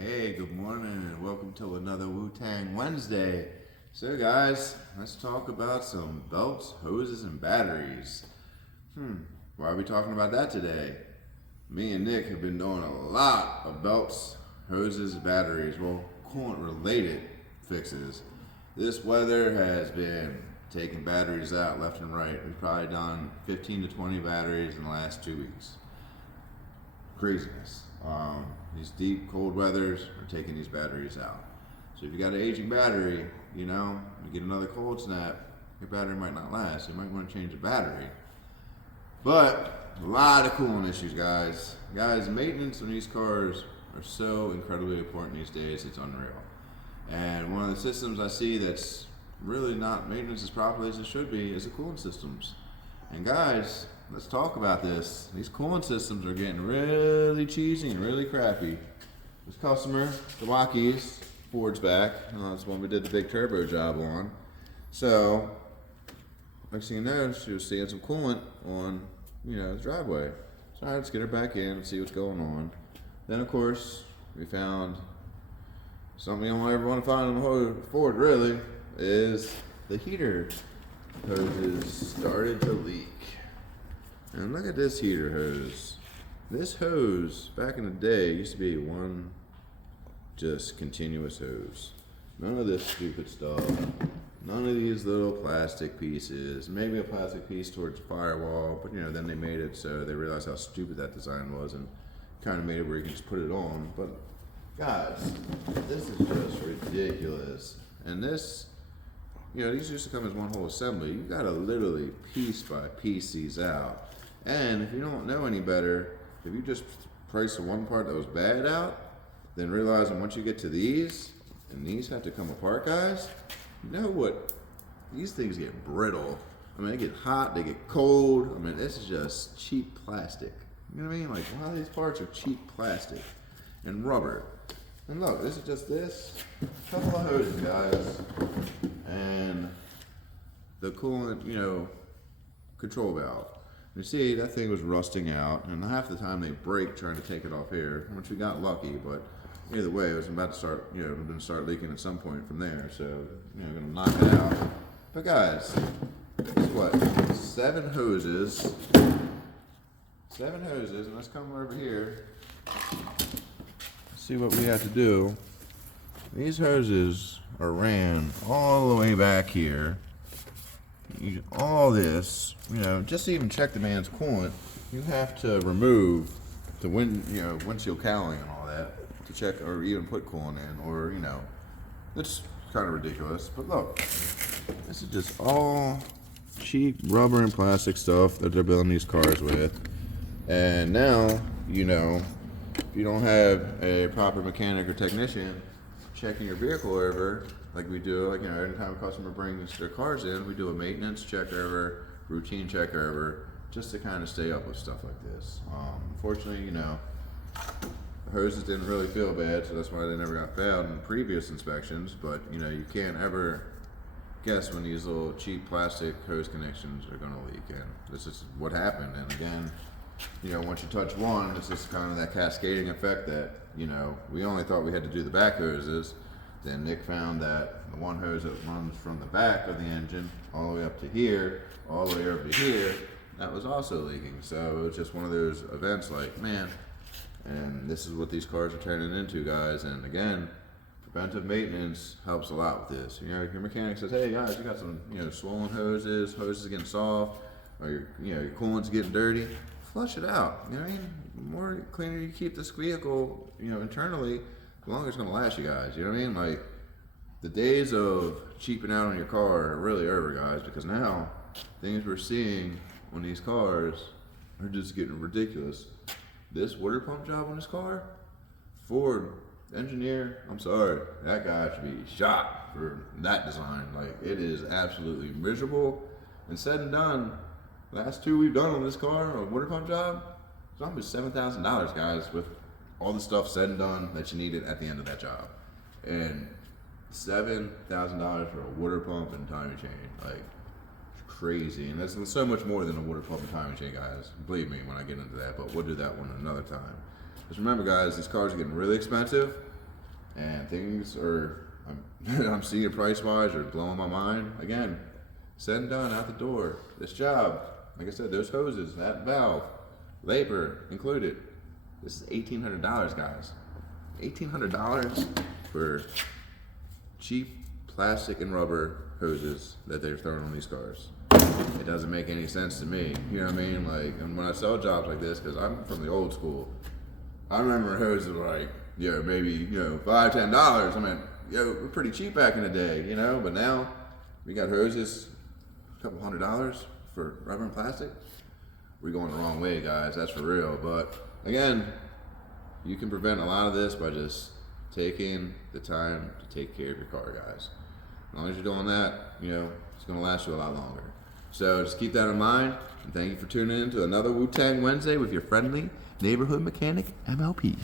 Hey, good morning and welcome to another Wu-Tang Wednesday. So guys, let's talk about some belts, hoses, and batteries. Why are we talking about that today? Me and Nick have been doing a lot of belts, hoses, batteries, well, coolant related fixes. This weather has been taking batteries out left and right. We've probably done 15 to 20 batteries in the last 2 weeks. Craziness. These deep cold weathers are taking these batteries out. So if you got an aging battery, you get another cold snap, your battery might not last. You might want to change the battery. But a lot of coolant issues, guys. Guys, maintenance on these cars are so incredibly important these days, it's unreal. And one of the systems I see that's really not maintenance as properly as it should be is the coolant systems. And guys, let's talk about this. These coolant systems are getting really cheesy and really crappy. This customer, the Wackies, Ford's back. That's one we did the big turbo job on. So, next thing you know, she was seeing some coolant on, the driveway. So, all right, let's get her back in and see what's going on. Then, of course, we found something you don't ever want to find on the Ford, really, is the heater hoses started to leak. And look at this heater hose. This hose, back in the day, used to be one just continuous hose. None of this stupid stuff. None of these little plastic pieces. Maybe a plastic piece towards the firewall, but then they made it so they realized how stupid that design was and kind of made it where you can just put it on. But guys, this is just ridiculous. And this, these used to come as one whole assembly. You gotta literally piece by piece these out. And if you don't know any better, if you just price the one part that was bad out, then realizing once you get to these, and these have to come apart, guys, you know what? These things get brittle. They get hot, they get cold. This is just cheap plastic. You know what I mean? Like, a lot of these parts are cheap plastic and rubber. And look, this is just this. Couple of hoses, guys. And the coolant, control valve. You see, that thing was rusting out, and half the time they break trying to take it off here, which we got lucky, but either way, it was about to start, going to start leaking at some point from there, so, going to knock it out. But guys, it's what, 7 hoses, and let's come over here, see what we have to do. These hoses are ran all the way back here. All this, just to even check the man's coolant, you have to remove the windshield cowling and all that to check or even put coolant in, or it's kind of ridiculous. But look, this is just all cheap rubber and plastic stuff that they're building these cars with. And now, if you don't have a proper mechanic or technician checking your vehicle over, like we do, every time a customer brings their cars in, we do a maintenance check over, routine check over, just to kind of stay up with stuff like this. Unfortunately, the hoses didn't really feel bad, so that's why they never got found in previous inspections. But you can't ever guess when these little cheap plastic hose connections are going to leak, and this is what happened. And again, once you touch one, it's just kind of that cascading effect that we only thought we had to do the back hoses. Then Nick found that the one hose that runs from the back of the engine all the way up to here, all the way over to here, that was also leaking. So it was just one of those events like, man, and this is what these cars are turning into, guys. And again, preventive maintenance helps a lot with this. Your mechanic says, hey guys, you got some swollen hoses are getting soft, or your coolant's getting dirty, flush it out. The more cleaner you keep this vehicle, internally, the longer it's going to last you guys. Like, the days of cheaping out on your car are really over, guys, because now things we're seeing on these cars are just getting ridiculous. This water pump job on this car, Ford engineer, I'm sorry, that guy should be shot for that design. Like, it is absolutely miserable. And said and done, last 2 we've done on this car, a water pump job, it's almost $7,000, guys, with all the stuff said and done that you needed at the end of that job. And $7,000 for a water pump and timing chain, like, crazy. And that's so much more than a water pump and timing chain, guys. Believe me when I get into that, but we'll do that one another time. Just remember, guys, these cars are getting really expensive. and things are, I'm seeing it price wise are blowing my mind. Again, said and done, out the door. This job, like I said, those hoses, that valve, labor included. This is $1,800, guys. $1,800 for cheap plastic and rubber hoses that they're throwing on these cars. It doesn't make any sense to me. You know what I mean? Like, and when I sell jobs like this, because I'm from the old school, I remember hoses like, maybe, $5, $10. I mean, we're pretty cheap back in the day, but now we got hoses, a couple $100 for rubber and plastic. We're going the wrong way, guys, that's for real. But again, you can prevent a lot of this by just taking the time to take care of your car, guys. As long as you're doing that, it's gonna last you a lot longer. So just keep that in mind, and thank you for tuning in to another Wu-Tang Wednesday with your friendly neighborhood mechanic, MLP.